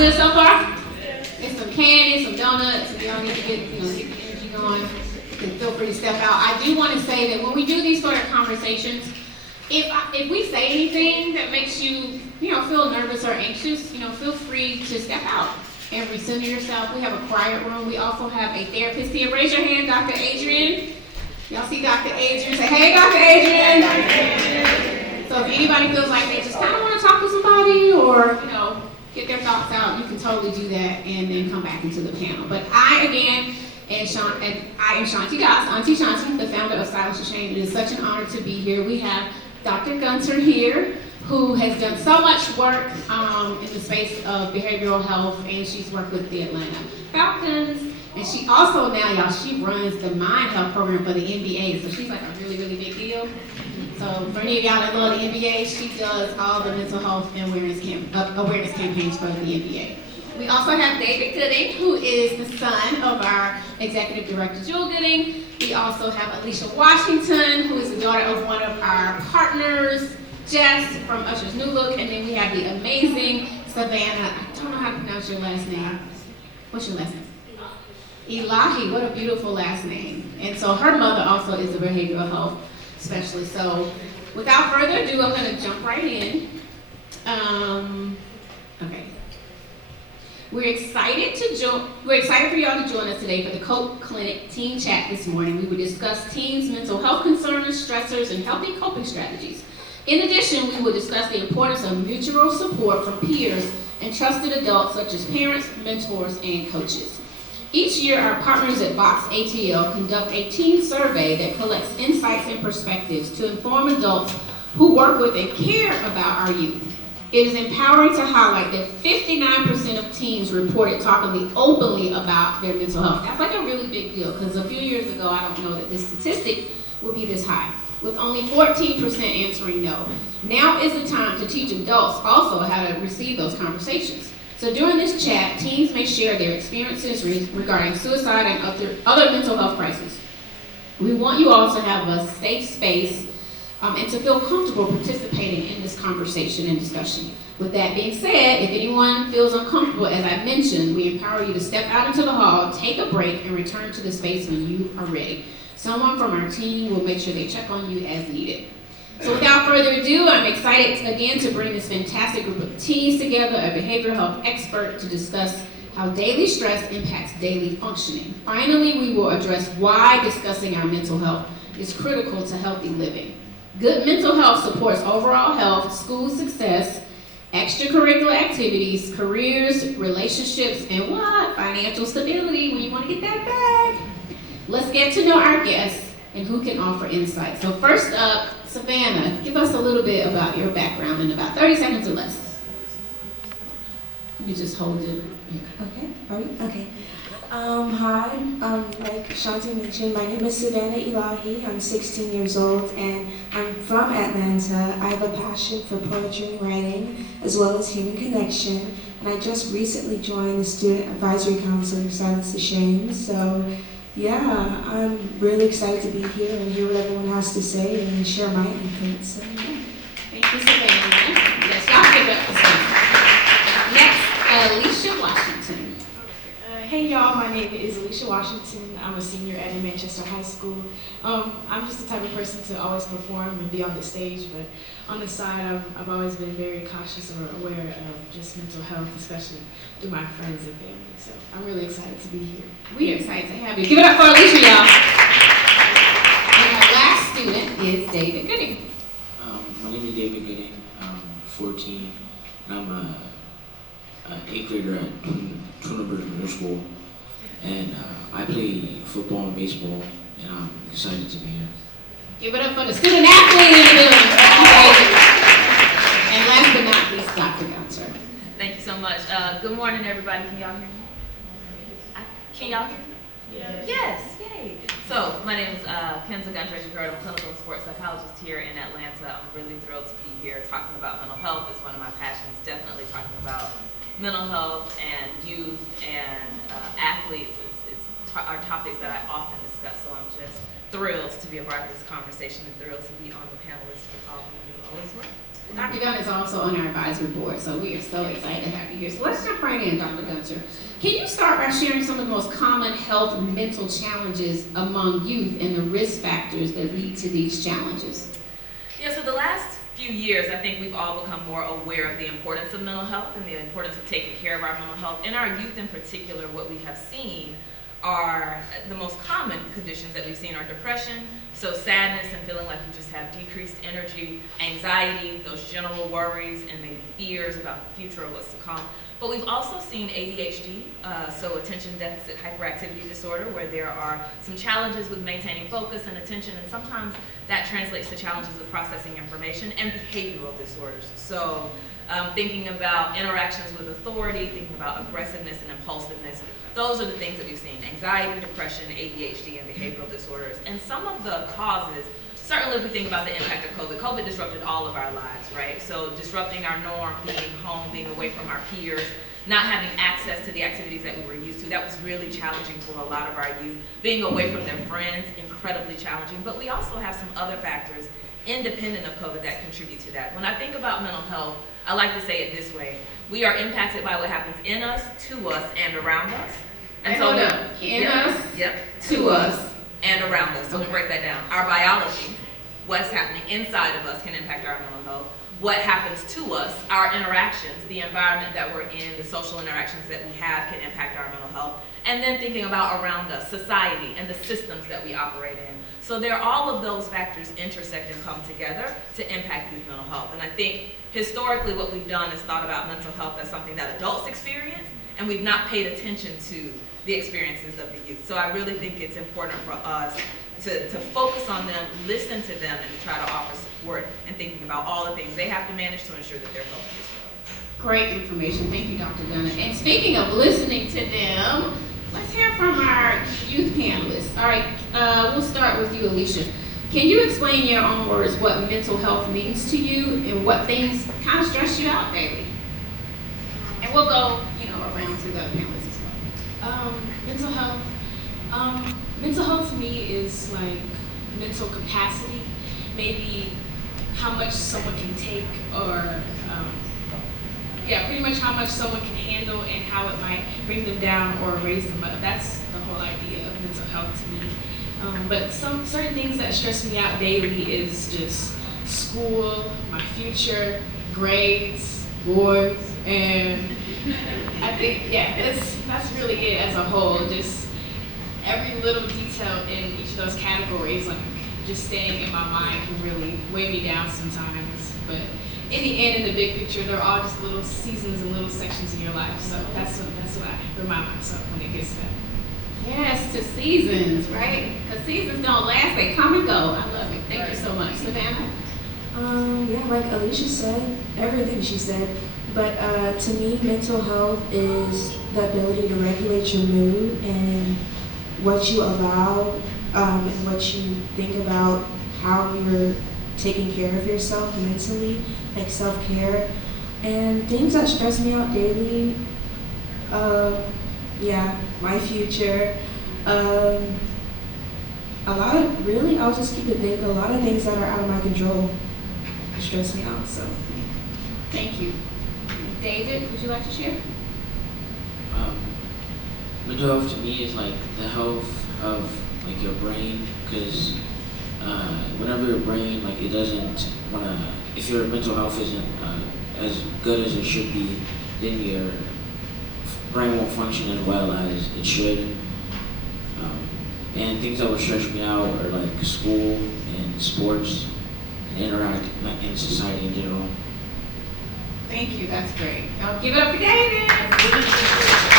good so far? It's some candy, some donuts. If y'all need to get the energy going, you can feel free to step out. I do want to say that when we do these sort of conversations, if we say anything that makes you feel nervous or anxious, feel free to step out and recenter yourself. We have a quiet room. We also have a therapist here. Raise your hand, Dr. Adrian. Y'all see Dr. Adrian? Say, hey, Dr. Adrian. So if anybody feels like they just kind of want to talk to somebody or, get their thoughts out, you can totally do that and then come back into the panel. But I am Shanti Das, Auntie Shanti, the founder of Stylish Ashamed. It is such an honor to be here. We have Dr. Gunter here, who has done so much work in the space of behavioral health, and she's worked with the Atlanta Falcons. And she also now, y'all, she runs the Mind Health program for the NBA, so she's like a really, really big deal. So for any of y'all that love the NBA, she does all the mental health and awareness campaigns for the NBA. We also have David Gooding, who is the son of our executive director, Jewel Gooding. We also have Alicia Washington, who is the daughter of one of our partners, Jess from Usher's New Look. And then we have the amazing Savannah. I don't know how to pronounce your last name. What's your last name? Elahi. What a beautiful last name. And so her mother also is a behavioral health specialist. So without further ado, I'm going to jump right in. Okay. We're excited for y'all to join us today for the Cope Clinic Teen Chat this morning. We will discuss teens' mental health concerns, stressors, and healthy coping strategies. In addition, we will discuss the importance of mutual support from peers and trusted adults such as parents, mentors, and coaches. Each year, our partners at Vox ATL conduct a teen survey that collects insights and perspectives to inform adults who work with and care about our youth. It is empowering to highlight that 59% of teens reported talking openly about their mental health. That's like a really big deal, because a few years ago, I don't know that this statistic would be this high, with only 14% answering no. Now is the time to teach adults also how to receive those conversations. So during this chat, teens may share their experiences regarding suicide and other mental health crises. We want you all to have a safe space and to feel comfortable participating in this conversation and discussion. With that being said, if anyone feels uncomfortable, as I mentioned, we empower you to step out into the hall, take a break, and return to the space when you are ready. Someone from our team will make sure they check on you as needed. So without further ado, I'm excited again to bring this fantastic group of teens together, a behavioral health expert, to discuss how daily stress impacts daily functioning. Finally, we will address why discussing our mental health is critical to healthy living. Good mental health supports overall health, school success, extracurricular activities, careers, relationships, and what? Financial stability when you want to get that bag. Let's get to know our guests and who can offer insight. So first up, Savannah, give us a little bit about your background in about 30 seconds or less. You just hold it. Okay, okay. Hi, like Shanti mentioned, my name is Savannah Elahi. I'm 16 years old and I'm from Atlanta. I have a passion for poetry and writing as well as human connection. And I just recently joined the Student Advisory Council of Stylish Ashamed. So yeah, I'm really excited to be here and hear what everyone has to say and share my input. So yeah. Thank you, Savannah. Yes, y'all give it up. Next, Alicia Washington. Hey y'all, my name is Alicia Washington. I'm a senior at New Manchester High School. I'm just the type of person to always perform and be on the stage, but on the side, I've always been very cautious or aware of just mental health, especially through my friends and family. So I'm really excited to be here. We're excited to have you. Give it up for Alicia, y'all. And our last student is David Gooding. My name is David Gooding. I'm 14, and I'm an 8th grader at Trinidad Middle School, and I play football and baseball, and I'm excited to be here. Give it up for the student athlete in the building. And last but not least, Dr. Gunter. Thank you so much. Good morning, everybody. Can y'all hear me? Can y'all hear me? Yes, yay. So, my name is Kenza Gunter, as you heard. I'm a clinical sports psychologist here in Atlanta. I'm really thrilled to be here. Talking about mental health is one of my passions, definitely talking about mental health and youth and athletes are topics that I often discuss, so I'm just thrilled to be a part of this conversation and thrilled to be on the panel list with all of you always were. Dr. Gunn is also on our advisory board, so we are so excited to have you here. So let's jump right in, Dr. Gunter. Can you start by sharing some of the most common health and mental challenges among youth and the risk factors that lead to these challenges? Yeah, so the last few years, I think we've all become more aware of the importance of mental health and the importance of taking care of our mental health. In our youth in particular, what we have seen are the most common conditions that we've seen are depression, so sadness and feeling like you just have decreased energy, anxiety, those general worries and maybe fears about the future or what's to come. But we've also seen ADHD, so attention deficit hyperactivity disorder, where there are some challenges with maintaining focus and attention, and sometimes that translates to challenges with processing information, and behavioral disorders. So thinking about interactions with authority, thinking about aggressiveness and impulsiveness, those are the things that we've seen: anxiety, depression, ADHD, and behavioral disorders. And some of the causes, certainly if we think about the impact of COVID disrupted all of our lives, right? So disrupting our norm, being home, being away from our peers, not having access to the activities that we were used to, that was really challenging for a lot of our youth. Being away from their friends, incredibly challenging. But we also have some other factors independent of COVID that contribute to that. When I think about mental health, I like to say it this way: we are impacted by what happens in us, to us, and around us. And so in us, yep, to us, and around us. So let me break that down. Our biology, what's happening inside of us, can impact our mental health. What happens to us, our interactions, the environment that we're in, the social interactions that we have can impact our mental health. And then thinking about around us, society, and the systems that we operate in. So all of those factors intersect and come together to impact youth mental health. And I think historically what we've done is thought about mental health as something that adults experience, and we've not paid attention to the experiences of the youth. So I really think it's important for us to focus on them, listen to them, and to try to offer support and thinking about all the things they have to manage to ensure that they're healthy as well. Great information. Thank you, Dr. Gunner. And speaking of listening to them, let's hear from our youth panelists. All right, we'll start with you, Alicia. Can you explain in your own words what mental health means to you and what things kind of stress you out daily? And we'll go, around to the other panelists as well. Mental health. Mental health to me is like mental capacity, maybe how much someone can take, or pretty much how much someone can handle and how it might bring them down or raise them up. That's the whole idea of mental health to me. But some certain things that stress me out daily is just school, my future, grades, boards, and I think, that's really it as a whole. Just every little detail in each of those categories, like just staying in my mind, can really weigh me down sometimes. But in the end, in the big picture, they're all just little seasons and little sections in your life. So that's what I remind myself when it gets to that. Yes, to seasons, right? Because seasons don't last, they come and go. I love it. Thank you so much. Savannah? Like Alicia said, everything she said. But to me, mental health is the ability to regulate your mood and what you allow, and what you think about how you're taking care of yourself mentally, like self-care. And things that stress me out daily, my future, I'll just keep it vague, a lot of things that are out of my control stress me out, so. Thank you. David, would you like to share? Mental health to me is like the health of like your brain, because whenever your brain it doesn't wanna, if your mental health isn't as good as it should be, then your brain won't function as well as it should. And things that would stress me out are like school and sports and interact in society in general. Thank you, that's great. Give it up for David.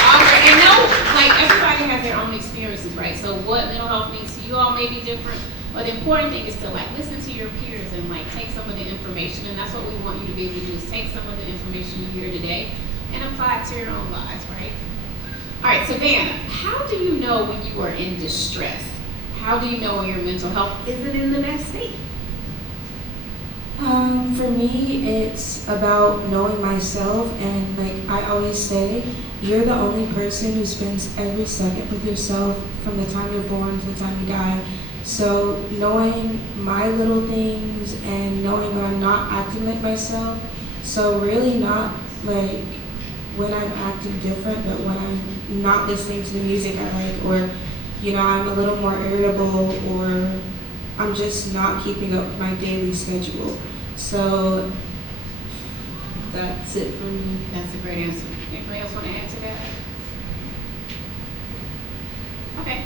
All right, and everybody has their own experiences, right? So what mental health means to you all may be different, but the important thing is to listen to your peers and take some of the information, and that's what we want you to be able to do, is take some of the information you hear today and apply it to your own lives, right? All right, Savannah, how do you know when you are in distress? How do you know when your mental health isn't in the best state? For me, it's about knowing myself, and I always say, you're the only person who spends every second with yourself from the time you're born to the time you die. So knowing my little things and knowing when I'm not acting like myself. So really not like when I'm acting different, but when I'm not listening to the music I like, or I'm a little more irritable, or I'm just not keeping up with my daily schedule. So that's it for me. That's a great answer. Anybody else want to add to that? Okay.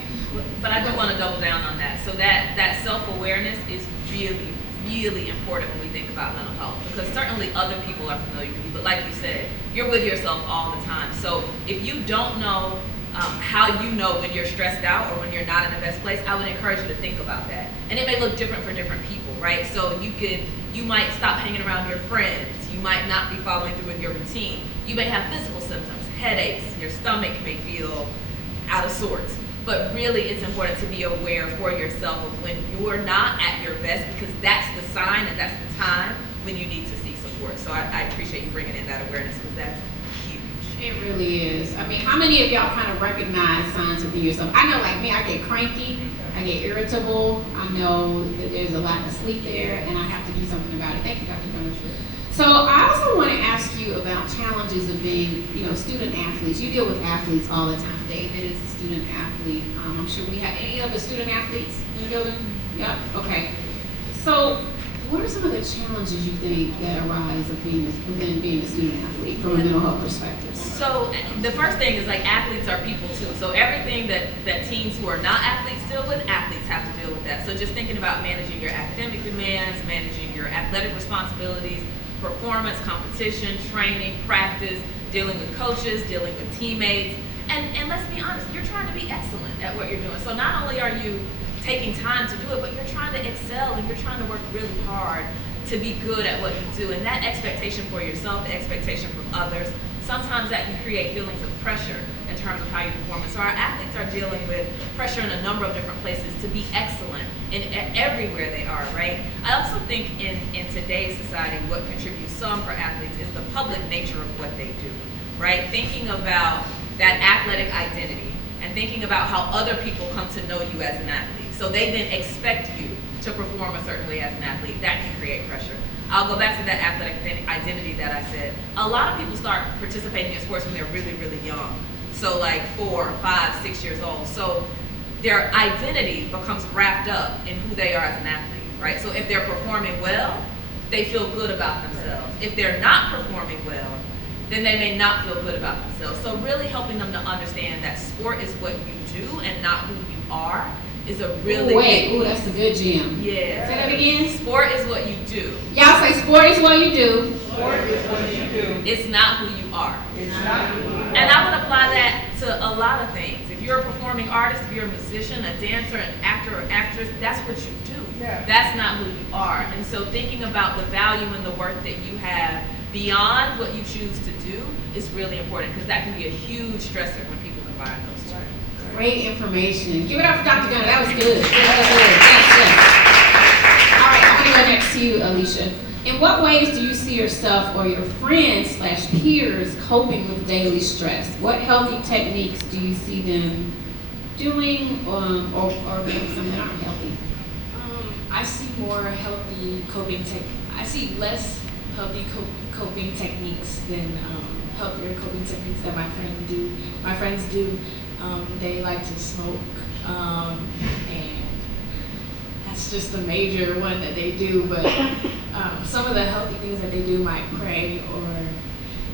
But I do want to double down on that. So that self-awareness is really, really important when we think about mental health, because certainly other people are familiar with you, but like you said, you're with yourself all the time. So if you don't know how you know when you're stressed out or when you're not in the best place, I would encourage you to think about that. And it may look different for different people, right? So you might stop hanging around your friends. You might not be following through with your routine. You may have physical symptoms, headaches, your stomach may feel out of sorts. But really, it's important to be aware for yourself of when you're not at your best, because that's the sign and that's the time when you need to seek support. So I appreciate you bringing in that awareness, because that's huge. It really is. I mean, how many of y'all kind of recognize signs within yourself? I know, like me, I get cranky, I get irritable. I know that there's a lack of sleep there, and I have to do something about it. Thank you, Dr. Gunner. So I also want to ask you about challenges of being, student athletes. You deal with athletes all the time. David is a student athlete. I'm sure we have any other student athletes in the building? Yep. Okay. So what are some of the challenges you think that arise within being a student athlete from a mental health perspective? So the first thing is, like, athletes are people too. So everything that teens who are not athletes deal with, athletes have to deal with that. So just thinking about managing your academic demands, managing your athletic responsibilities, performance, competition, training, practice, dealing with coaches, dealing with teammates. And let's be honest, you're trying to be excellent at what you're doing. So not only are you taking time to do it, but you're trying to excel and you're trying to work really hard to be good at what you do. And that expectation for yourself, the expectation from others, sometimes that can create feelings of pressure in terms of how you perform. And so our athletes are dealing with pressure in a number of different places to be excellent in everywhere they are, right? I also think in today's society, what contributes some for athletes is the public nature of what they do, right? Thinking about that athletic identity and thinking about how other people come to know you as an athlete. So they then expect you to perform a certain way as an athlete. That can create pressure. I'll go back to that athletic identity that I said. A lot of people start participating in sports when they're really, really young. So like 4, 5, 6 years old. So their identity becomes wrapped up in who they are as an athlete, right? So if they're performing well, they feel good about themselves. If they're not performing well, then they may not feel good about themselves. So really helping them to understand that sport is what you do and not who you are is a really that's a good gem. Yeah. Say that again. Sport is what you do. Y'all say sport is what you do. Sport is what you do. It's not who you are. It's not who you are. And I would apply that to a lot of things. If you're a performing artist, if you're a musician, a dancer, an actor or actress, that's what you do. Yeah. That's not who you are. And so thinking about the value in the work that you have beyond what you choose to do is really important, because that can be a huge stressor when people combine those two. Great information. Give it up for Dr. Gunner. That was good. Good. Yes. All right, I'm going to go next to you, Alicia. In what ways do you see yourself or your friends/peers coping with daily stress? What healthy techniques do you see them doing, or maybe some that aren't healthy? I see more healthy I see less healthy coping techniques than healthier coping techniques that my friends do. They like to smoke, and that's just a major one that they do. But some of the healthy things that they do might pray or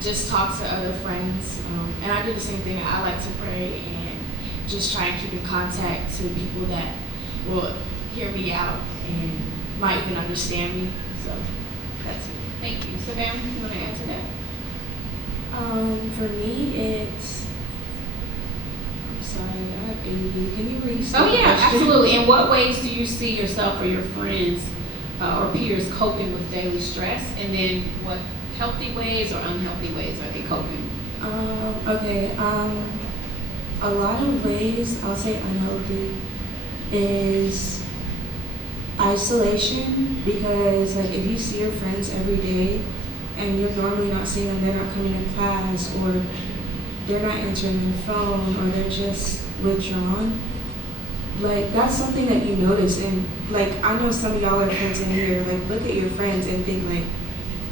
just talk to other friends. And I do the same thing. I like to pray and just try and keep in contact to people that will hear me out and might even understand me. So that's it. Thank you. Savannah, you want to add to that? For me, it's. I'm sorry, I have ADD. Can you restate Oh the yeah, question? absolutely. In what ways do you see yourself or your friends or peers coping with daily stress? And then what healthy ways or unhealthy ways are they coping? Okay. A lot of ways, I'll say unhealthy, is isolation, because like if you see your friends every day and you're normally not seeing them, they're not coming to class, or they're not answering their phone, or they're just withdrawn, like that's something that you notice. And like I know some of y'all are friends in here. Like look at your friends and think like,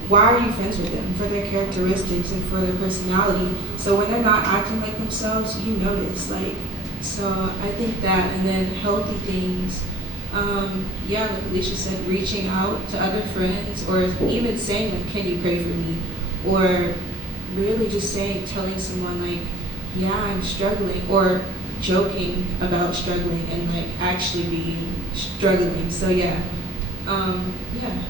why are you friends with them? For their characteristics and for their personality. So when they're not acting like themselves, you notice. Like, so I think that, and then healthy things. Yeah, like Alicia said, reaching out to other friends, or even saying like, "Can you pray for me?" Or really just telling someone like, "Yeah, I'm struggling," or joking about struggling and like actually being struggling. So yeah, yeah.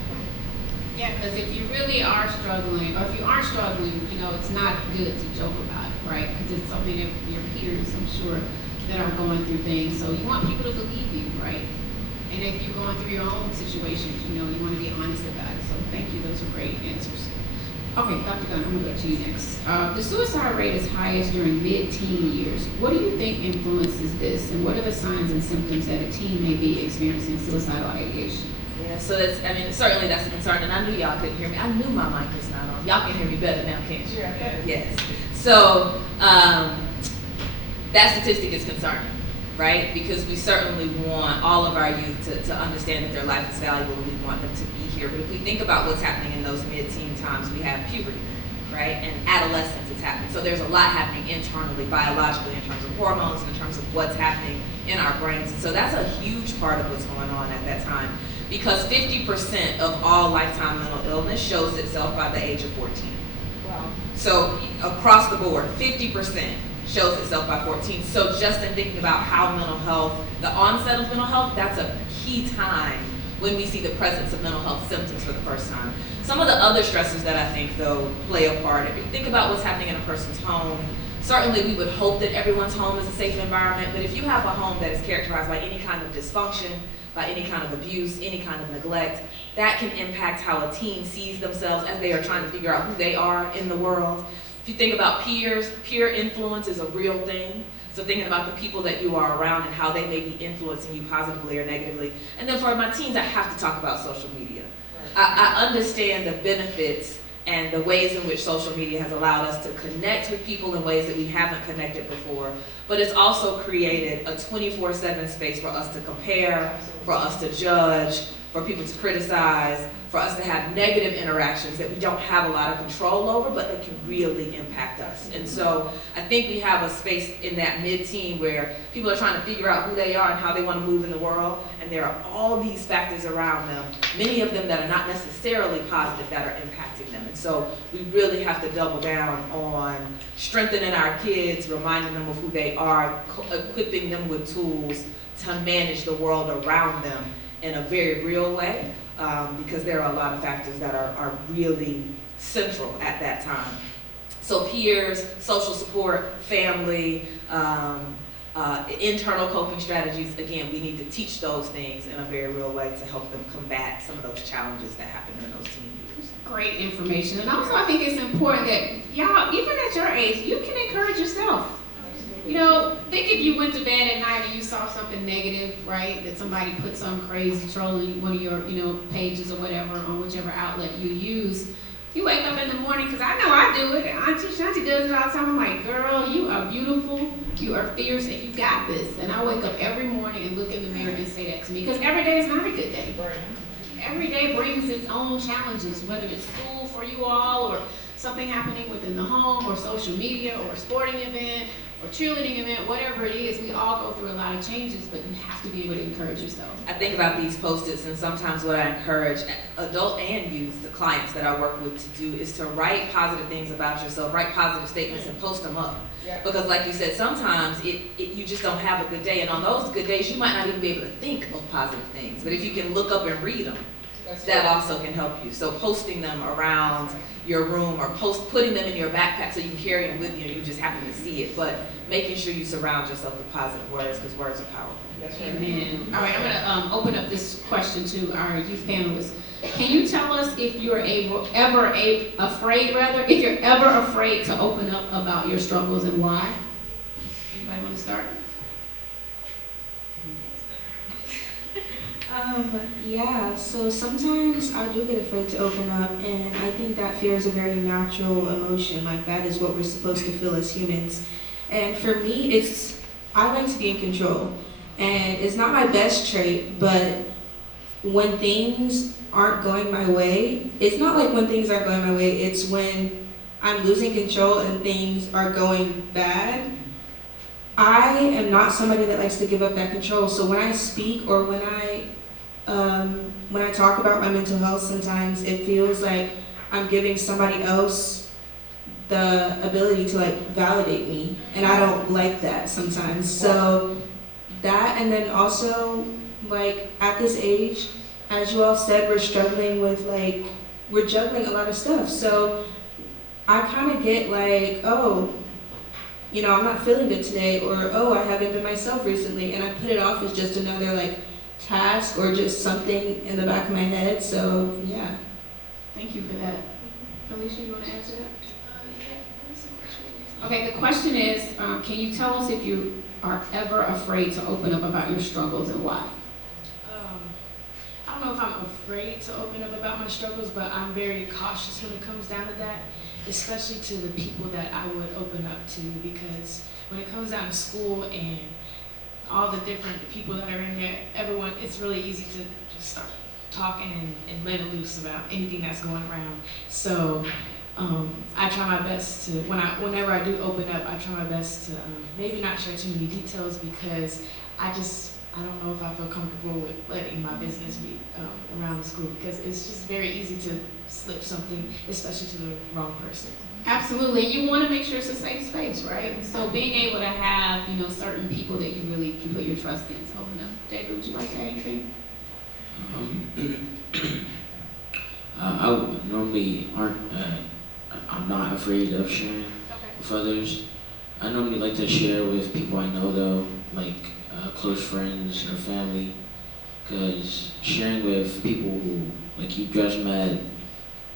Yeah, because if you really are struggling, or if you aren't struggling, you know, it's not good to joke about it, right? Because it's something that your peers, I'm sure, that are going through things. So you want people to believe you, right? And if you're going through your own situations, you know, you want to be honest about it. So thank you, those are great answers. Okay, Dr. Gunn, I'm gonna go to you next. The suicide rate is highest during mid-teen years. What do you think influences this, and what are the signs and symptoms that a teen may be experiencing suicidal ideation? Yeah, so that's, I mean, certainly that's a concern, and I knew y'all couldn't hear me. I knew my mic was not on. Y'all can hear me better now, can't you? Yeah. Yes. So, that statistic is concerning, right? Because we certainly want all of our youth to understand that their life is valuable and we want them to be here. But if we think about what's happening in those mid-teen times, we have puberty, right? And adolescence is happening. So there's a lot happening internally, biologically, in terms of hormones, in terms of what's happening in our brains. And so that's a huge part of what's going on at that time. Because 50% of all lifetime mental illness shows itself by the age of 14. Wow. So across the board, 50% shows itself by 14. So just in thinking about how mental health, the onset of mental health, that's a key time when we see the presence of mental health symptoms for the first time. Some of the other stressors that I think, though, play a part. If you think about what's happening in a person's home, certainly we would hope that everyone's home is a safe environment, but if you have a home that is characterized by any kind of dysfunction, by any kind of abuse, any kind of neglect, that can impact how a teen sees themselves as they are trying to figure out who they are in the world. If you think about peers, peer influence is a real thing. So thinking about the people that you are around and how they may be influencing you positively or negatively. And then for my teens, I have to talk about social media. I understand the benefits and the ways in which social media has allowed us to connect with people in ways that we haven't connected before. But it's also created a 24/7 space for us to compare, for us to judge, for people to criticize, for us to have negative interactions that we don't have a lot of control over, but that can really impact us. And so I think we have a space in that mid-teen where people are trying to figure out who they are and how they want to move in the world, and there are all these factors around them, many of them that are not necessarily positive, that are impacting them. And so we really have to double down on strengthening our kids, reminding them of who they are, equipping them with tools to manage the world around them in a very real way, because there are a lot of factors that are really central at that time. So peers, social support, family, internal coping strategies, again, we need to teach those things in a very real way to help them combat some of those challenges that happen in those teen years. Great information. And also I think it's important that y'all, even at your age, you can encourage yourself. You know, think if you went to bed at night and you saw something negative, right, that somebody put some crazy trolling one of your, pages or whatever on whichever outlet you use. You wake up in the morning, because I know I do it, and Auntie Shanti does it all the time. I'm like, girl, you are beautiful, you are fierce, and you got this. And I wake up every morning and look in the mirror and say that to me, because every day is not a good day. Every day brings its own challenges, whether it's school for you all, or something happening within the home, or social media, or a sporting event, or cheerleading event, whatever it is. We all go through a lot of changes, but you have to be able to encourage yourself. I think about these Post-its, and sometimes what I encourage adult and youth, the clients that I work with, to do is to write positive things about yourself, write positive statements and post them up. Yeah. Because like you said, sometimes you just don't have a good day, and on those good days, you might not even be able to think of positive things. But if you can look up and read them, that also can help you. So posting them around your room, or putting them in your backpack so you can carry them with you and you just happen to see it, but making sure you surround yourself with positive words, because words are powerful. Amen. All right, I'm going to open up this question to our youth panelists. Can you tell us if you're ever afraid to open up about your struggles and why? Anybody want to start? Yeah, so sometimes I do get afraid to open up, and I think that fear is a very natural emotion. Like, that is what we're supposed to feel as humans. And for me, I like to be in control. And it's not my best trait, but when things aren't going my way, it's not like when things aren't going my way, it's when I'm losing control and things are going bad. I am not somebody that likes to give up that control. So when I speak or when I talk about my mental health, sometimes it feels like I'm giving somebody else the ability to like validate me, and I don't like that sometimes. So that, and then also like at this age, as you all said, we're struggling with like, we're juggling a lot of stuff. So I kind of get like, oh, you know, I'm not feeling good today, or oh, I haven't been myself recently, and I put it off as just another like task or just something in the back of my head. So yeah. Thank you for that. Alicia, you want to answer that? Okay, the question is, can you tell us if you are ever afraid to open up about your struggles and why? I don't know if I'm afraid to open up about my struggles, but I'm very cautious when it comes down to that, especially to the people that I would open up to, because when it comes down to school and all the different people that are in there, everyone, it's really easy to just start talking and let it loose about anything that's going around. So I try my best to, whenever I do open up, I try my best to maybe not share too many details, because I don't know if I feel comfortable with letting my business be around the school, because it's just very easy to slip something, especially to the wrong person. Absolutely. You want to make sure it's a safe space, right? So being able to have, you know, certain people that you really can put your trust in to open up. David, would you like to add anything? I normally I'm not afraid of sharing with others. I normally like to share with people I know though, like close friends or family, because sharing with people who like you just met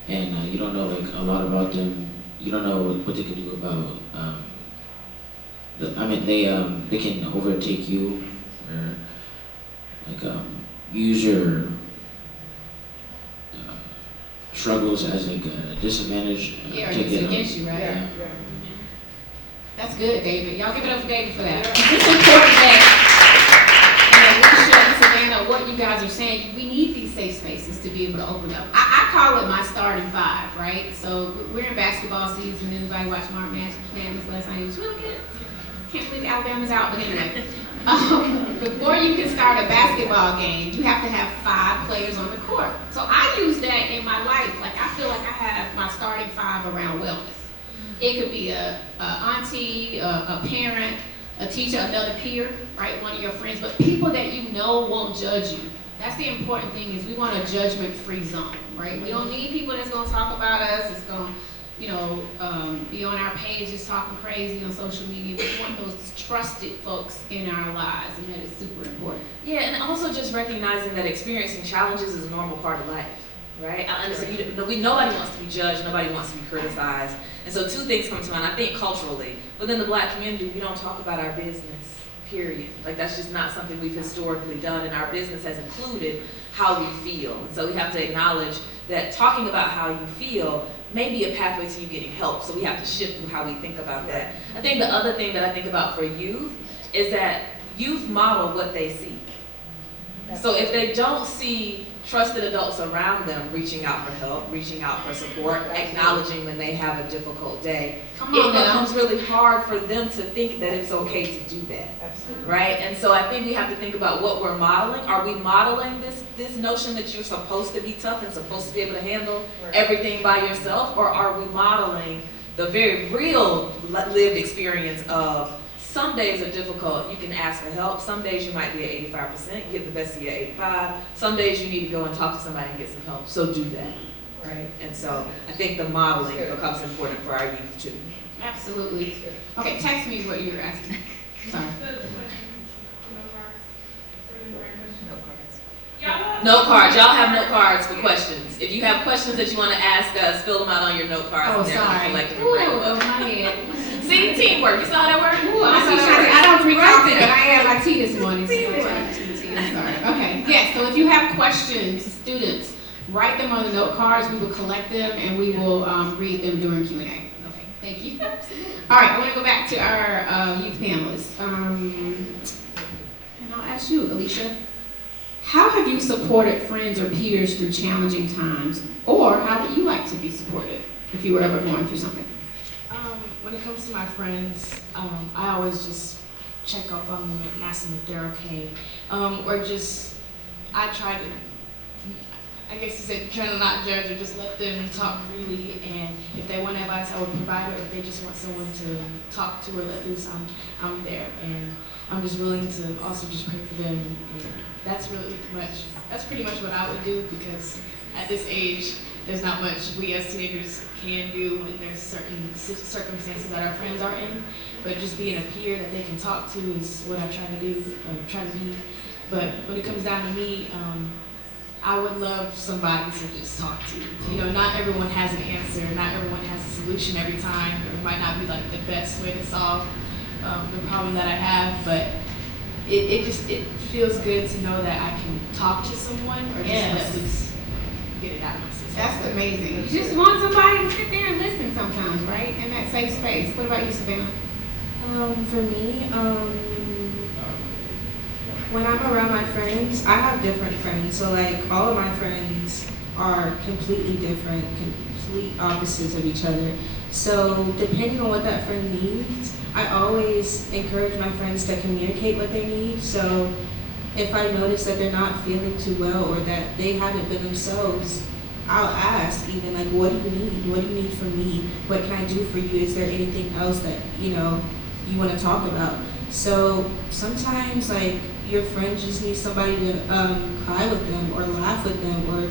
and you don't know like a lot about them, you don't know what they could do about. They can overtake you or like use your struggles as like a disadvantage. Yeah, or to use get it against you, right? Yeah. That's good, David. Y'all give it up for David for that. It's important that, Alicia and Savannah, what you guys are saying, we need these safe spaces to be able to open up. I call it my starting five, right? So we're in basketball season. Everybody watched Mark Madness last night. It was really good. Can't believe Alabama's out, but anyway. Before you can start a basketball game, you have to have 5 players on the court. So I use that in my life. Like I feel like I have my starting 5 around wellness. It could be a auntie, a parent, a teacher, another peer, right? One of your friends, but people that you know won't judge you. That's the important thing, is we want a judgment-free zone, right? We don't need people that's gonna talk about us, that's gonna, you know, be on our pages talking crazy on social media. We want those trusted folks in our lives, and that is super important. Yeah, and also just recognizing that experiencing challenges is a normal part of life, right? I understand nobody wants to be judged, nobody wants to be criticized. And so 2 things come to mind, I think culturally. Within the Black community, we don't talk about our business, period. Like that's just not something we've historically done, and our business has included how we feel. And so we have to acknowledge that talking about how you feel may be a pathway to you getting help. So we have to shift through how we think about that. I think the other thing that I think about for youth is that youth model what they see. So if they don't see trusted adults around them reaching out for help, reaching out for support, acknowledging when they have a difficult day, it becomes really hard for them to think that it's okay to do that. Absolutely. Right? And so I think we have to think about what we're modeling. Are we modeling this notion that you're supposed to be tough and supposed to be able to handle everything by yourself? Or are we modeling the very real lived experience of some days are difficult, you can ask for help. Some days you might be at 85%, get the best of your 85. Some days you need to go and talk to somebody and get some help, so do that, right? And so I think the modeling becomes important for our youth too. Absolutely. Okay, text me what you were asking. Sorry. Note cards. Y'all have note cards for questions. If you have questions that you want to ask us, fill them out on your note cards. Oh, and then we'll sorry. collect them and Ooh, bring them up. my head. See, teamwork. You saw that work? Ooh, I don't drink coffee, but I had like tea this morning. Sorry. Okay. Yes. So if you have questions, students, write them on the note cards. We will collect them and we will read them during Q&A. Okay. Thank you. All right. I want to go back to our youth panelists. And I'll ask you, Alicia, how have you supported friends or peers through challenging times? Or how would you like to be supported if you were ever going through something? When it comes to my friends, I always just check up on them and ask them if they're okay. Or just, I try to, I guess you said, try to not judge or just let them talk freely. And if they want advice, I would provide it. Or if they just want someone to talk to or let loose, I'm there. And I'm just willing to also just pray for them. And that's pretty much what I would do, because at this age, there's not much we as teenagers can do when there's certain circumstances that our friends are in. But just being a peer that they can talk to is what I try to do, try to be. But when it comes down to me, I would love somebody to just talk to. You know, not everyone has an answer, not everyone has a solution every time. It might not be like the best way to solve the problem that I have, but it feels good to know that I can talk to someone or just Yes. let loose, get it out of my system. That's amazing. You just want somebody to sit there and listen sometimes, right? In that safe space. What about you, Savannah? For me, when I'm around my friends, I have different friends. So like all of my friends are completely different, complete opposites of each other. So depending on what that friend needs, I always encourage my friends to communicate what they need. So if I notice that they're not feeling too well or that they haven't been themselves, I'll ask even like, what do you need? What do you need from me? What can I do for you? Is there anything else that, you want to talk about? So sometimes like your friend just needs somebody to cry with them or laugh with them or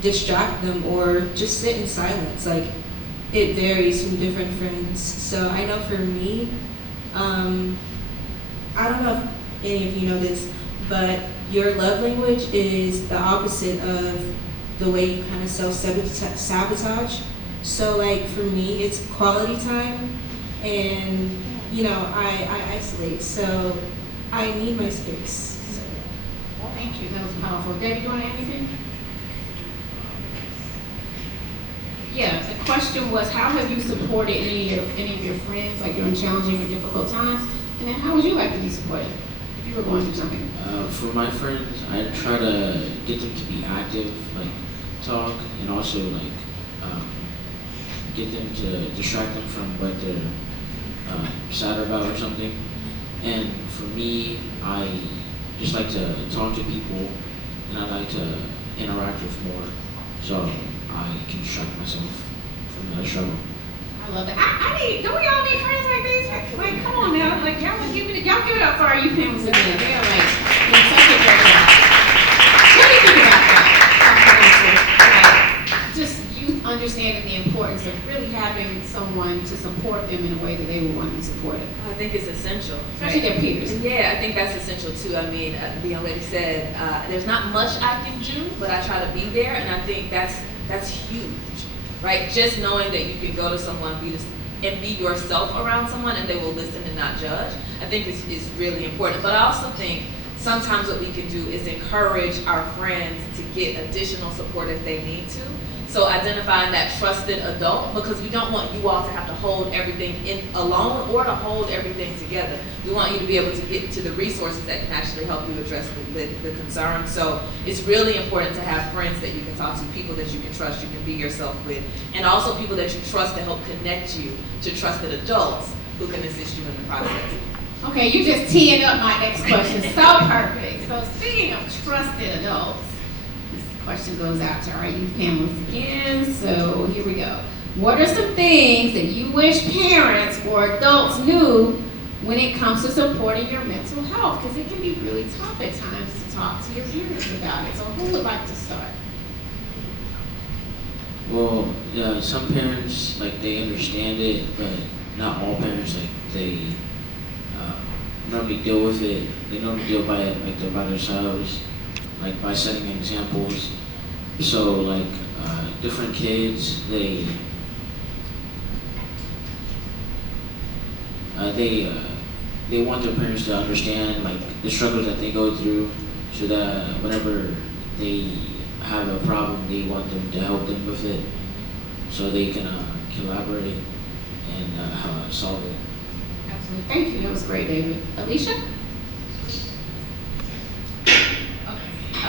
distract them or just sit in silence. Like it varies from different friends. So I know for me, I don't know if any of you know this, but your love language is the opposite of the way you kind of self-sabotage. So like for me, it's quality time, and I isolate, so I need my space. So. Thank you. That was powerful. Debbie, you want to add anything? Yeah, the question was, how have you supported any of your friends, like during challenging or difficult times? And then how would you like to be supported if you were going through something? For my friends, I try to get them to be active, like talk, and also like get them to distract them from what they're sad about or something. And for me, I just like to talk to people, and I like to interact with more, so I can distract myself from the struggle. I love that. Don't we all need friends like these? Like, come on now. Like, y'all give it up for our youth families again. They're like, doing such a great job. What do you think about that? Like, just youth understanding the importance of really having someone to support them in a way that they would want to be supported. I think it's essential. Especially their peers. Yeah, I think that's essential too. I mean, the young lady said, there's not much I can do, but I try to be there, and I think that's huge, right? Just knowing that you can go to someone and be yourself around someone and they will listen and not judge, I think is really important. But I also think sometimes what we can do is encourage our friends to get additional support if they need to. So identifying that trusted adult, because we don't want you all to have to hold everything in alone or to hold everything together. We want you to be able to get to the resources that can actually help you address the concerns. So it's really important to have friends that you can talk to, people that you can trust, you can be yourself with, and also people that you trust to help connect you to trusted adults who can assist you in the process. Okay, you just teeing up my next question. So perfect. So speaking of trusted adults, question goes out to our youth panelists again, so here we go. What are some things that you wish parents or adults knew when it comes to supporting your mental health? Because it can be really tough at times to talk to your parents about it. So who would like to start? Well, some parents, like, they understand it, but not all parents, like, they normally deal with it. They normally deal by it, like, they're by themselves, like, by setting examples. So, like, different kids, they want their parents to understand, like, the struggles that they go through, so that whenever they have a problem, they want them to help them with it, so they can collaborate and solve it. Absolutely. Thank you. That was great, David. Alicia?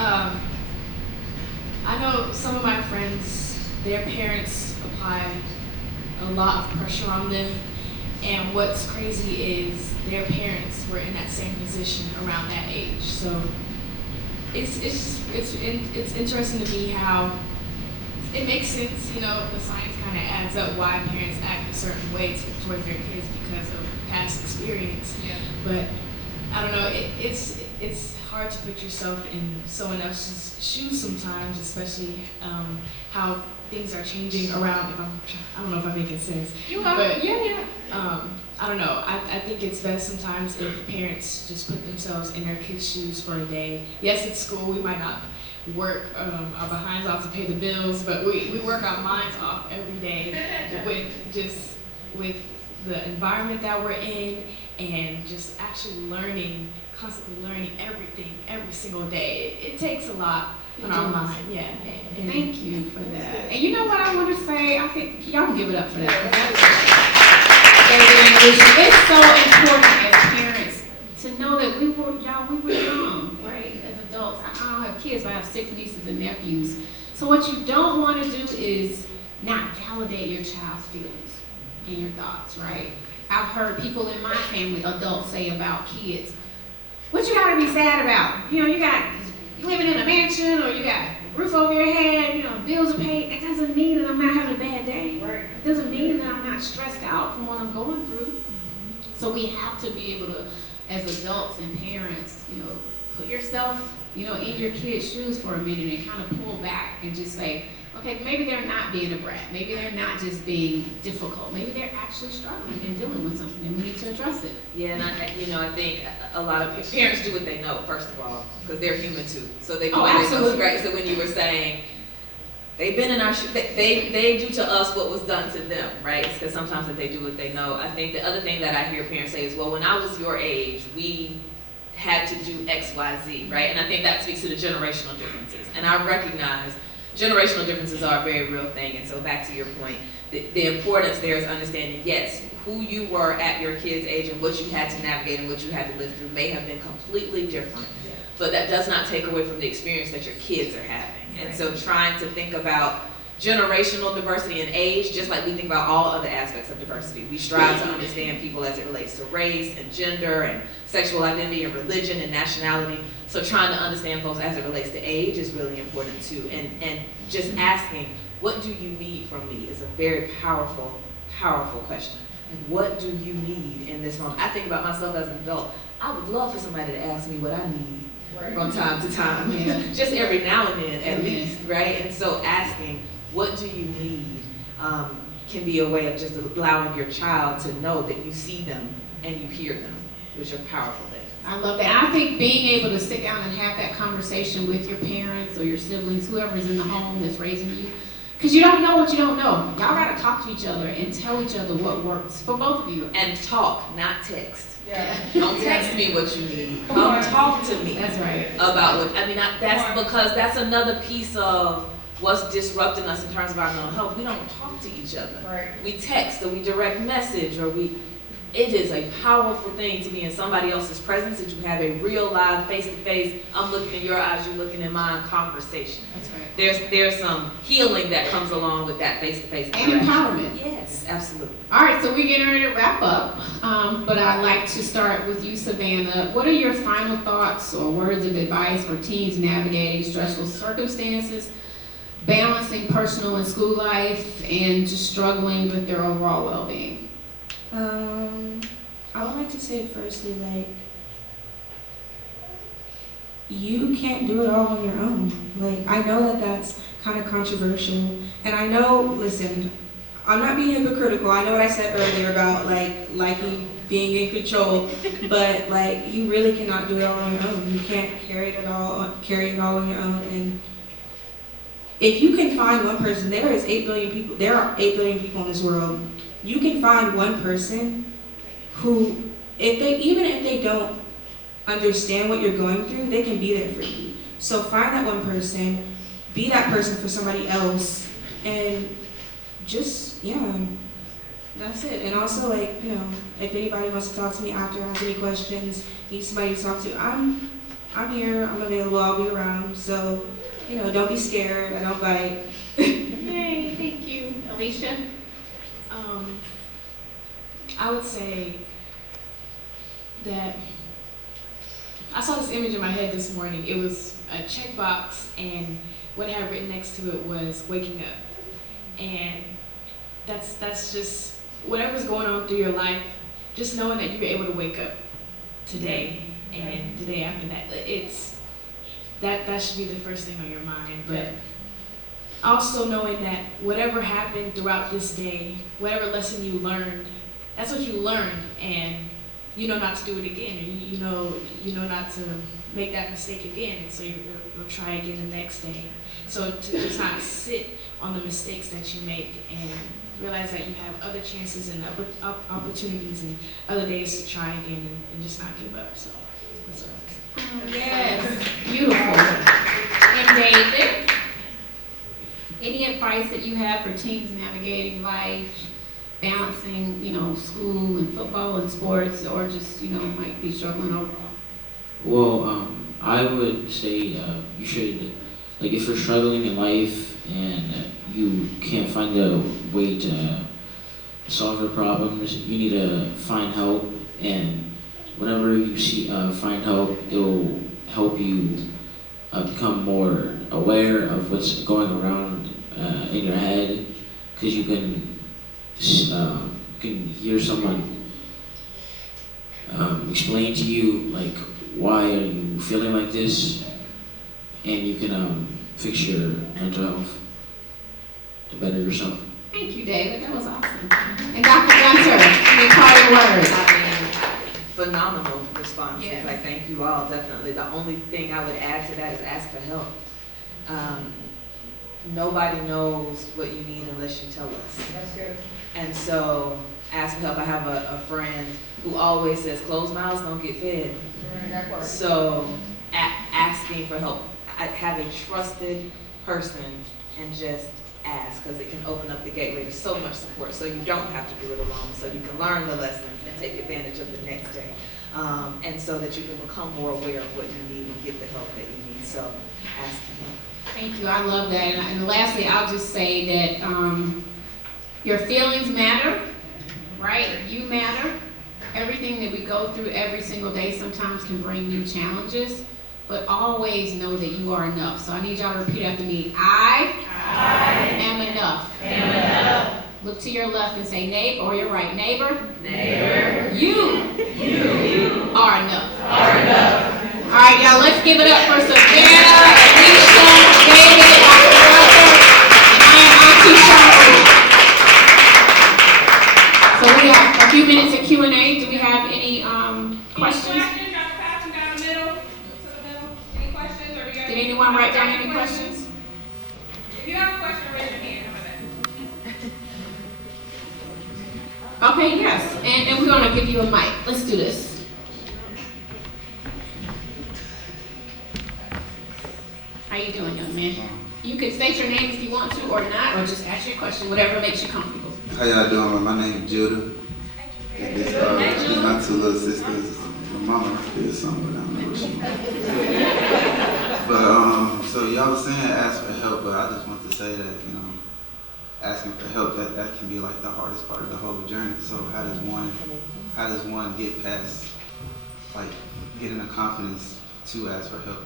I know some of my friends, their parents apply a lot of pressure on them, and what's crazy is their parents were in that same position around that age. So it's interesting to me how it makes sense, you know, the science kind of adds up why parents act a certain way towards their kids because of past experience. Yeah. But I don't know, it's hard to put yourself in someone else's shoes sometimes, especially how things are changing around. I don't know if I'm making sense. You are. But, Yeah. I don't know. I think it's best sometimes if parents just put themselves in their kids' shoes for a day. Yes, at school we might not work our behinds off to pay the bills, but we work our minds off every day with the environment that we're in and just actually constantly learning everything every single day. It takes a lot on our mind. Yeah. And Thank you for that. And you know what I want to say? I think y'all can give it up for that. It's so important as parents to know that we were young, right? As adults, I don't have kids, but I have 6 nieces and nephews. So what you don't want to do is not validate your child's feelings and your thoughts, right? I've heard people in my family, adults, say about kids, what you gotta be sad about? You know, you living in a mansion, or you got a roof over your head, you know, bills are paid. That doesn't mean that I'm not having a bad day. Right. It doesn't mean that I'm not stressed out from what I'm going through. So we have to be able to, as adults and parents, you know, put yourself, you know, in your kids' shoes for a minute and kind of pull back and just say, okay, maybe they're not being a brat. Maybe they're not just being difficult. Maybe they're actually struggling and dealing with something, and we need to address it. Yeah, and I think a lot of parents do what they know, first of all, because they're human too. So they do what they know, absolutely. right? So when you were saying, they've been in our shoes, they do to us what was done to them, right? Because sometimes if they do what they know. I think the other thing that I hear parents say is, well, when I was your age, we had to do X, Y, Z, right? And I think that speaks to the generational differences. And I recognize generational differences are a very real thing. And so back to your point, the importance there is understanding, yes, who you were at your kid's age and what you had to navigate and what you had to live through may have been completely different. But that does not take away from the experience that your kids are having. And so trying to think about generational diversity in age, just like we think about all other aspects of diversity. We strive to understand people as it relates to race and gender and sexual identity and religion and nationality. So trying to understand folks as it relates to age is really important too. And just asking, what do you need from me is a very powerful, powerful question. And what do you need in this moment? I think about myself as an adult. I would love for somebody to ask me what I need from time to time, just every now and then at least, right? And so asking, what do you need, can be a way of just allowing your child to know that you see them and you hear them, which are powerful things. I love that. I think being able to sit down and have that conversation with your parents or your siblings, whoever's in the home that's raising you, because you don't know what you don't know. Y'all got to talk to each other and tell each other what works for both of you. And talk, not text. Yeah. Don't text me what you need. Come talk to me. That's right. About what, that's because that's another piece of what's disrupting us in terms of our mental health. We don't talk to each other. Right. We text or we direct message or it is a powerful thing to be in somebody else's presence, that you have a real live face-to-face, I'm looking in your eyes, you're looking in mine conversation. That's right. There's some healing that comes along with that face-to-face And empowerment. Yes, absolutely. All right, so we're getting ready to wrap up, but I'd like to start with you, Savannah. What are your final thoughts or words of advice for teens navigating stressful circumstances, balancing personal and school life, and just struggling with their overall well-being? I would like to say firstly, like, you can't do it all on your own. Like, I know that that's kind of controversial, and I know, listen, I'm not being hypocritical. I know what I said earlier about liking being in control, but like, you really cannot do it all on your own. You can't carry it all on your own. And if you can find one person, there are 8 billion people in this world. You can find one person who, even if they don't understand what you're going through, they can be there for you. So find that one person, be that person for somebody else, and just, that's it. And also, if anybody wants to talk to me after, have any questions, need somebody to talk to, I'm I'm here, I'm available, I'll be around. So, don't be scared, I don't bite. Yay, thank you. Alicia? I would say that I saw this image in my head this morning. It was a checkbox, and what I had written next to it was waking up. And that's just whatever's going on through your life, just knowing that you're able to wake up today and the day after that. That should be the first thing on your mind. But also knowing that whatever happened throughout this day, whatever lesson you learned, that's what you learned, and you know not to do it again, and you know not to make that mistake again, and so you'll try again the next day. So to just not sit on the mistakes that you make and realize that you have other chances and opportunities and other days to try again and just not give up. So that's what Yes, beautiful. And David, any advice that you have for teens navigating life, balancing, school and football and sports, or just, might be struggling overall? Well, I would say you should, like, if you're struggling in life and you can't find a way to solve your problems, you need to find help. And whenever you find help, it'll help you become more aware of what's going around in your head, because you can hear someone explain to you, like, why are you feeling like this, and you can fix your mental health to better yourself. Thank you, David. That was awesome. And Dr. Gunter, any parting words? Phenomenal responses. Yes. I thank you all, definitely. The only thing I would add to that is ask for help. Nobody knows what you need unless you tell us. That's good. And so ask for help. I have a friend who always says, closed mouths don't get fed. That part. So asking for help, have a trusted person and just ask, because it can open up the gateway to so much support, so you don't have to do it alone, so you can learn the lessons and take advantage of the next day, and so that you can become more aware of what you need and get the help that you need. So ask for help. Thank you. I love that. And lastly, I'll just say that your feelings matter, right? You matter. Everything that we go through every single day sometimes can bring new challenges, but always know that you are enough. So I need y'all to repeat after me. I am enough. Look to your left and say neighbor, or your right. Neighbor. You are enough. All right, y'all, let's give it up for Savannah, Alicia, David, Dr. Walter, and I am Auntie Shari. So we have a few minutes of Q&A. Do we have any questions? Y'all pass them down the middle, to the middle. Any questions, or you guys? Did anyone write down any questions? If you have a question, raise your hand. How about that? Okay, yes, and we're gonna give you a mic. Let's do this. How you doing, young man? You can state your name if you want to or not, or just ask your question, whatever makes you comfortable. How y'all doing? My name is Judah. And these are my two little sisters. My mama did something, but I don't know what she But so y'all was saying ask for help, but I just want to say that, asking for help, that can be like the hardest part of the whole journey. So how does one get past, like, getting the confidence to ask for help?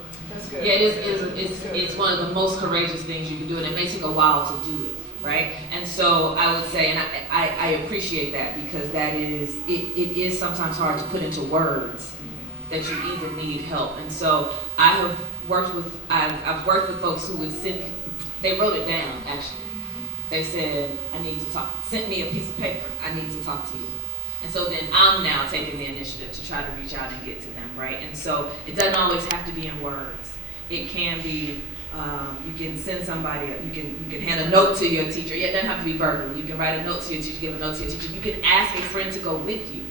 Yeah, it's one of the most courageous things you can do, and it may take a while to do it, right? And so I would say, and I appreciate that, because that is, it is sometimes hard to put into words that you either need help. And so I've worked with folks who would they wrote it down, actually. They said, sent me a piece of paper, I need to talk to you. And so then I'm now taking the initiative to try to reach out and get to them, right? And so it doesn't always have to be in words. It can be, you can send somebody, you can hand a note to your teacher. Yeah, it doesn't have to be verbal. You can write a note to your teacher, give a note to your teacher. You can ask a friend to go with you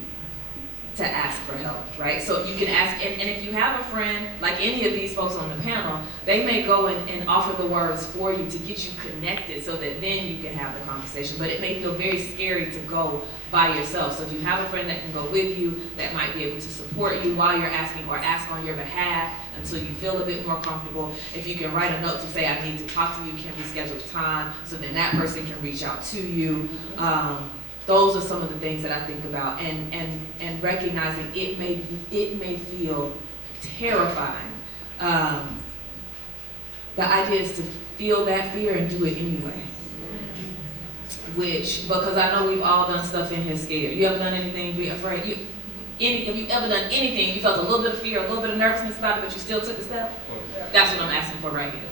to ask for help, right? So you can ask, and if you have a friend, like any of these folks on the panel, they may go and offer the words for you to get you connected so that then you can have the conversation. But it may feel very scary to go by yourself. So if you have a friend that can go with you, that might be able to support you while you're asking, or ask on your behalf until you feel a bit more comfortable. If you can write a note to say, I need to talk to you, can we schedule time, so then that person can reach out to you. Those are some of the things that I think about, and recognizing it may feel terrifying. The idea is to feel that fear and do it anyway. Because I know we've all done stuff in here scared. You ever done anything be afraid? Have you ever done anything you felt a little bit of fear, a little bit of nervousness about it, but you still took a step? That's what I'm asking for right here.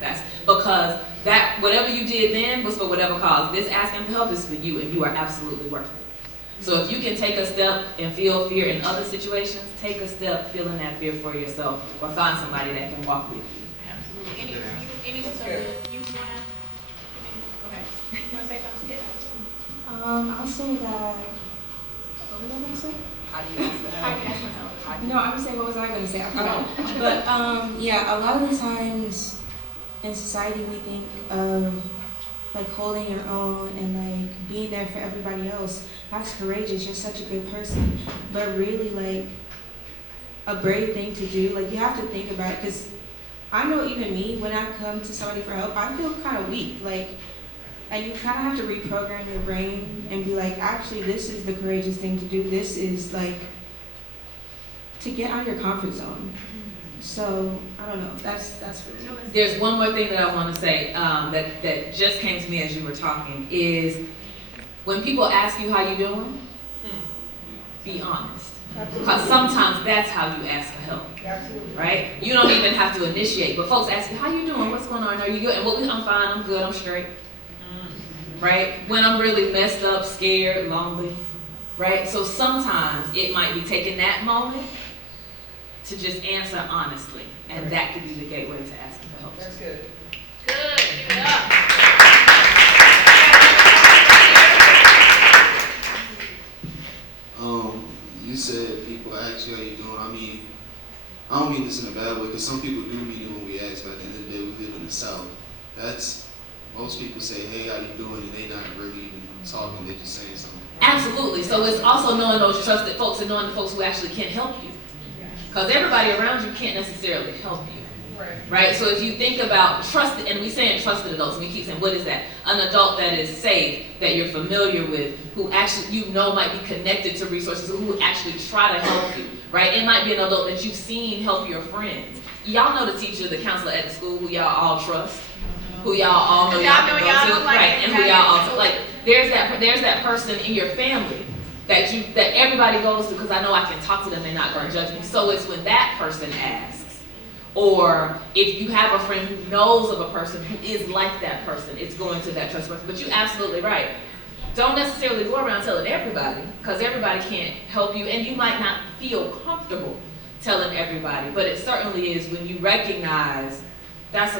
That's because that whatever you did then was for whatever cause. This asking for help is for you, and you are absolutely worth it. So if you can take a step and feel fear in other situations, take a step feeling that fear for yourself, or find somebody that can walk with you. Absolutely. Any you wanna? Okay. You wanna say something? I'll say that. What was I gonna say? How do you ask for How help? do you ask for help? No, I'm saying, what was I gonna say? I forgot. But yeah, a lot of the times in society we think of like holding your own and like being there for everybody else. That's courageous. You're such a good person. But really, like, a brave thing to do. Like, you have to think about it, because I know even me, when I come to somebody for help, I feel kind of weak. Like, and you kind of have to reprogram your brain and be like, actually, this is the courageous thing to do. This is like to get out of your comfort zone. So I don't know. That's for me. There's one more thing that I want to say that just came to me as you were talking is when people ask you how you doing, be honest. Because sometimes that's how you ask for help, right? You don't even have to initiate, but folks ask you, how you doing? What's going on? Are you good? And I'm fine. I'm good. I'm straight. Right? When I'm really messed up, scared, lonely, right? So sometimes it might be taking that moment to just answer honestly, and that could be the gateway to asking for help. That's good. Good. Give it up. You said people ask you how you doing. I mean, I don't mean this in a bad way, because some people do mean it when we ask, but at the end of the day, we live in the South. Most people say, hey, how you doing, and they not really even talking, they're just saying something. Absolutely. So it's also knowing those trusted folks and knowing the folks who actually can help you. Because everybody around you can't necessarily help you. Right? So if you think about trusted, and we saying trusted adults, and we keep saying, what is that? An adult that is safe, that you're familiar with, who actually you know might be connected to resources, who actually try to help you. Right? It might be an adult that you've seen help your friends. Y'all know the teacher, the counselor at the school who y'all all trust, who y'all all know y'all can go to, right? And who y'all also like. There's that person in your family that everybody goes to, because I know I can talk to them, they're not going to judge me. So it's when that person asks, or if you have a friend who knows of a person who is like that person, it's going to that trust person. But you're absolutely right. Don't necessarily go around telling everybody, because everybody can't help you, and you might not feel comfortable telling everybody. But it certainly is when you recognize that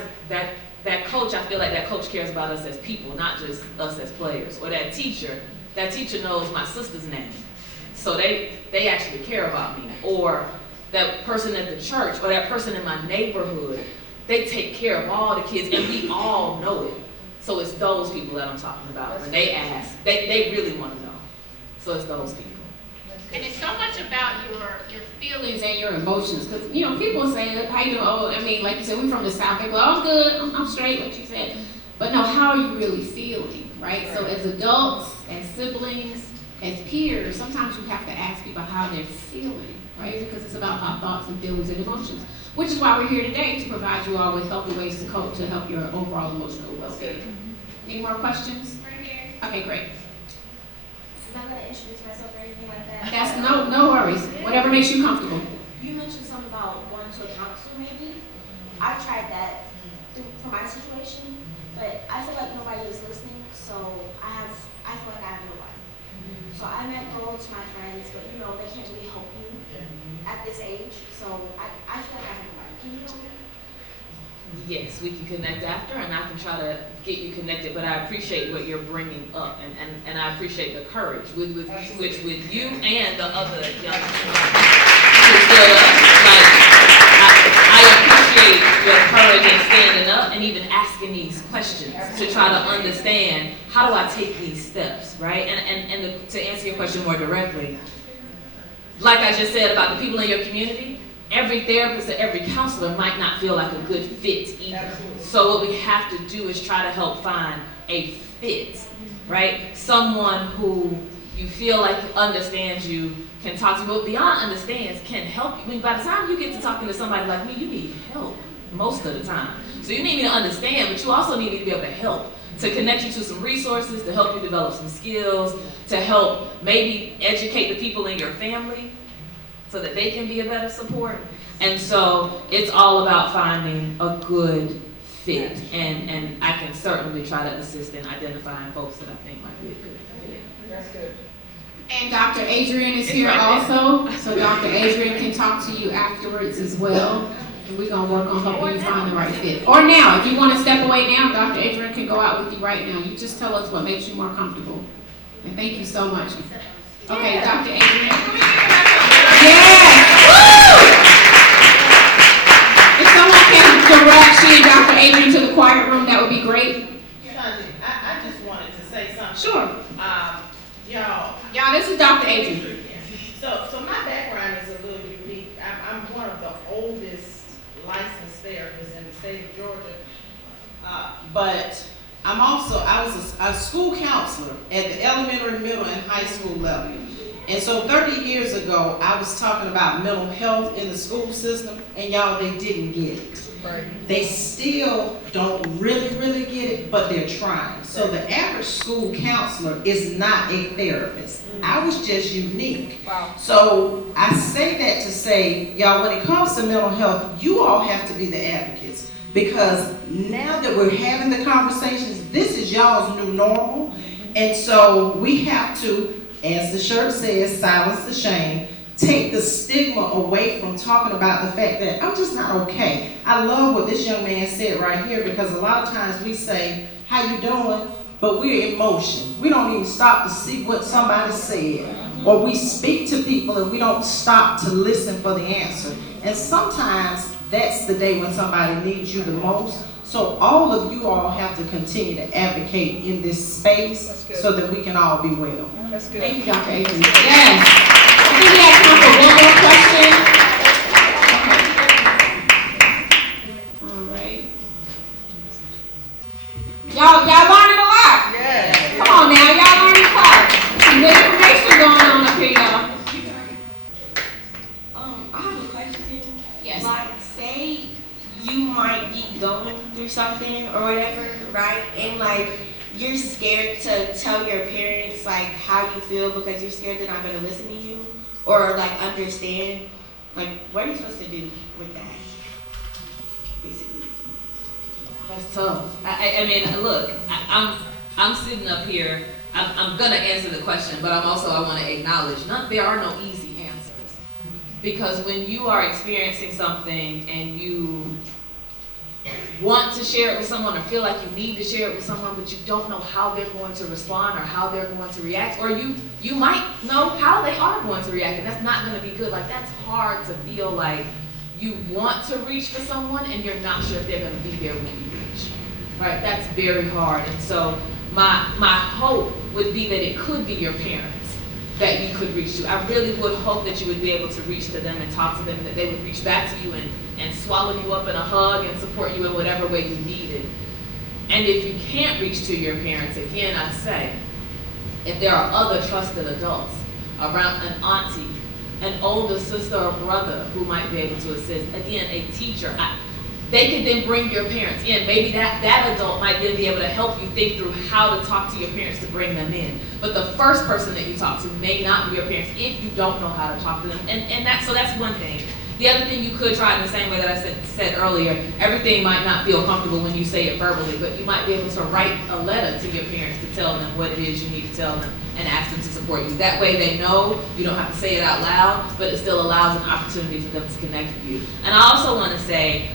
coach. I feel like that coach cares about us as people, not just us as players. Or that teacher knows my sister's name, so they actually care about me. Or that person at the church, or that person in my neighborhood, they take care of all the kids, and we all know it. So it's those people that I'm talking about. When they ask, they really want to know. So it's those people. And it's so much about your feelings and your emotions, because people say, "How you doing?" Oh, I mean, like you said, we're from the South. They go, "I'm good. I'm straight," like you said. But no, how are you really feeling, right? So as adults, as siblings, as peers, sometimes you have to ask people how they're feeling, right? Because it's about our thoughts and feelings and emotions. Which is why we're here today, to provide you all with healthy ways to cope, to help your overall emotional well-being. Any more questions? Right here. Okay, great. I'm not gonna introduce myself or anything like that. That's no worries. Whatever makes you comfortable. You mentioned something about going to a counselor, maybe. I tried that for my situation, but I feel like nobody is listening, so I feel like I have no one. So I might go to my friends, but they can't really help you at this age. So I feel like I have no one. Can you help me? yes, we can connect after, and I can try to get you connected, but I appreciate what you're bringing up, and I appreciate the courage with you and the other young people who stood up. Like, I appreciate your courage in standing up and even asking these questions to try to understand, how do I take these steps, right? And to answer your question more directly, like I just said about the people in your community, every therapist or every counselor might not feel like a good fit either. So what we have to do is try to help find a fit, right? Someone who you feel like understands you, can talk to you, but beyond understands, can help you. I mean, by the time you get to talking to somebody like me, you need help most of the time. So you need me to understand, but you also need me to be able to help, to connect you to some resources, to help you develop some skills, to help maybe educate the people in your family so that they can be a better support. And so it's all about finding a good fit. And I can certainly try to assist in identifying folks that I think might be a good fit. That's good. And Dr. Adrian is It's here right there. also, so Dr. Adrian can talk to you afterwards as well. And we're gonna work on helping you find the right fit. Or now, if you wanna step away now, Dr. Adrian can go out with you right now. You just tell us what makes you more comfortable. And thank you so much. Okay, Dr. Adrian. Yes! Woo! If someone can direct she and Dr. Adrian to the quiet room, that would be great. I just wanted to say something. Sure. Y'all, this is Dr. Adrian. So my background is a little unique. I'm one of the oldest licensed therapists in the state of Georgia. But I was a school counselor at the elementary, middle, and high school level. And so 30 years ago, I was talking about mental health in the school system, and y'all, they didn't get it. They still don't really get it, but they're trying. So the average school counselor is not a therapist. I was just unique. Wow. So I say that to say, y'all, when it comes to mental health, you all have to be the advocates. Because now that we're having the conversations, this is y'all's new normal. And so we have to, as the shirt says, silence the shame. Take the stigma away from talking about the fact that I'm just not okay. I love what this young man said right here, because a lot of times we say, how you doing? But we're in motion. We don't even stop to see what somebody said. Or we speak to people and we don't stop to listen for the answer. And sometimes that's the day when somebody needs you the most. So all of you all have to continue to advocate in this space so that we can all be well. That's good. Thank you, Dr. Adrian. Yes. I think we have time for one more question. Okay. All right. Y'all learning a lot. Yeah. Come on now, y'all learning a lot. Some good information going on up here, y'all. I have a question. Yes. Like, say you might be going through something or whatever, right? And like, you're scared to tell your parents like how you feel because you're scared they're not going to listen to you or like understand. Like, what are you supposed to do with that? Basically. That's tough. I mean, look, I'm sitting up here. I'm gonna answer the question, but I want to acknowledge there are no easy answers, because when you are experiencing something and you want to share it with someone or feel like you need to share it with someone, but you don't know how they're going to respond or how they're going to react, or you might know how they are going to react, and that's not going to be good. Like, that's hard to feel like you want to reach for someone and you're not sure if they're going to be there when you reach, right? That's very hard. And so my hope would be that it could be your parents that you could reach to. I really would hope that you would be able to reach to them and talk to them, that they would reach back to you and swallow you up in a hug and support you in whatever way you needed. And if you can't reach to your parents, again, I say, if there are other trusted adults around, an auntie, an older sister or brother who might be able to assist, again, a teacher, they could then bring your parents in. Maybe that adult might then be able to help you think through how to talk to your parents to bring them in. But the first person that you talk to may not be your parents if you don't know how to talk to them. And so that's one thing. The other thing you could try, in the same way that I said earlier, everything might not feel comfortable when you say it verbally, but you might be able to write a letter to your parents to tell them what it is you need to tell them and ask them to support you. That way they know, you don't have to say it out loud, but it still allows an opportunity for them to connect with you. And I also want to say,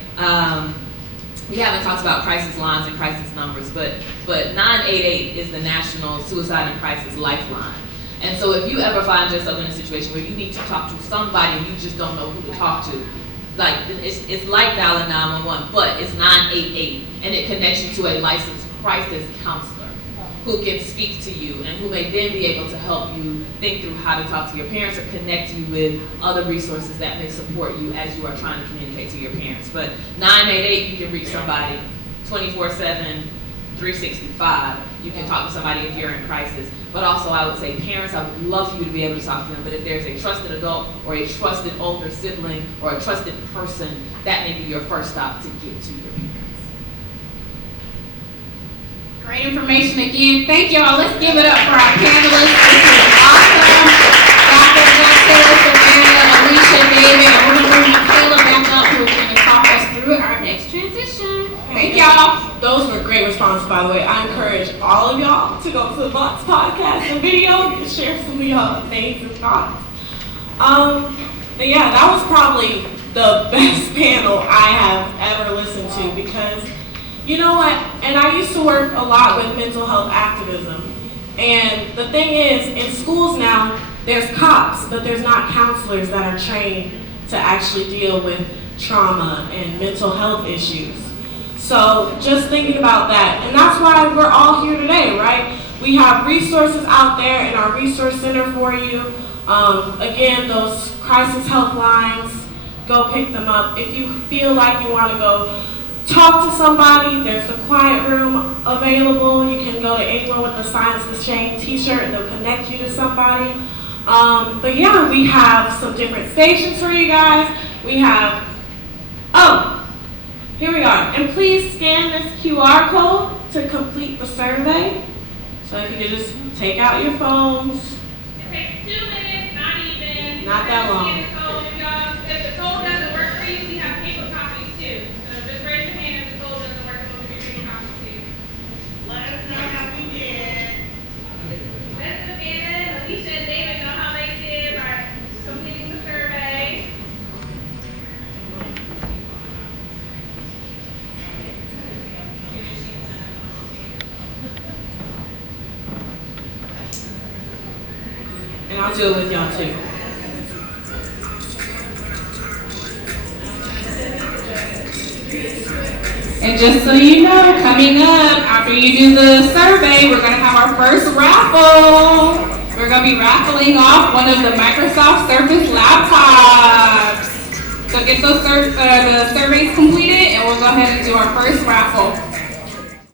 we haven't talked about crisis lines and crisis numbers, but 988 is the National Suicide and Crisis Lifeline. And so if you ever find yourself in a situation where you need to talk to somebody and you just don't know who to talk to, like it's like dialing 911, but it's 988, and it connects you to a licensed crisis counselor who can speak to you and who may then be able to help you think through how to talk to your parents or connect you with other resources that may support you as you are trying to communicate to your parents. But 988, you can reach somebody 24/7, 365. You can talk to somebody if you're in crisis. But also I would say parents, I would love for you to be able to talk to them, but if there's a trusted adult or a trusted older sibling or a trusted person, that may be your first stop to get to your parents. Great information again. Thank y'all. Let's give it up for our panelists. This was awesome. Dr. Taylor, Savannah, Alicia, David, and we're going to bring Michaela back up who's going to talk us through our next transition. Thank y'all. Those were great responses, by the way. I encourage all of y'all to go to the Vox podcast and video and share some of y'all amazing thoughts. But yeah, that was probably the best panel I have ever listened to because, you know what, and I used to work a lot with mental health activism. And the thing is, in schools now, there's cops, but there's not counselors that are trained to actually deal with trauma and mental health issues. So just thinking about that, and that's why we're all here today, right? We have resources out there in our resource center for you. Again, those crisis helplines, go pick them up. If you feel like you want to go talk to somebody, there's a quiet room available. You can go to anyone with the Silence the Shame t-shirt and they'll connect you to somebody. But yeah, we have some different stations for you guys. We have, here we are. And please scan this QR code to complete the survey. So if you could just take out your phones. It takes 2 minutes, not even. Not that long. If the code doesn't work for you, we have paper copies too. So just raise your hand if the code doesn't work, we'll give you paper copies too. Let us know how we did. Let Savannah, Alicia, and David know how they did by completing the survey. And I'll do it with y'all too. And just so you know, coming up, after you do the survey, we're going to have our first raffle. We're going to be raffling off one of the Microsoft Surface laptops. So get those the surveys completed, and we'll go ahead and do our first raffle.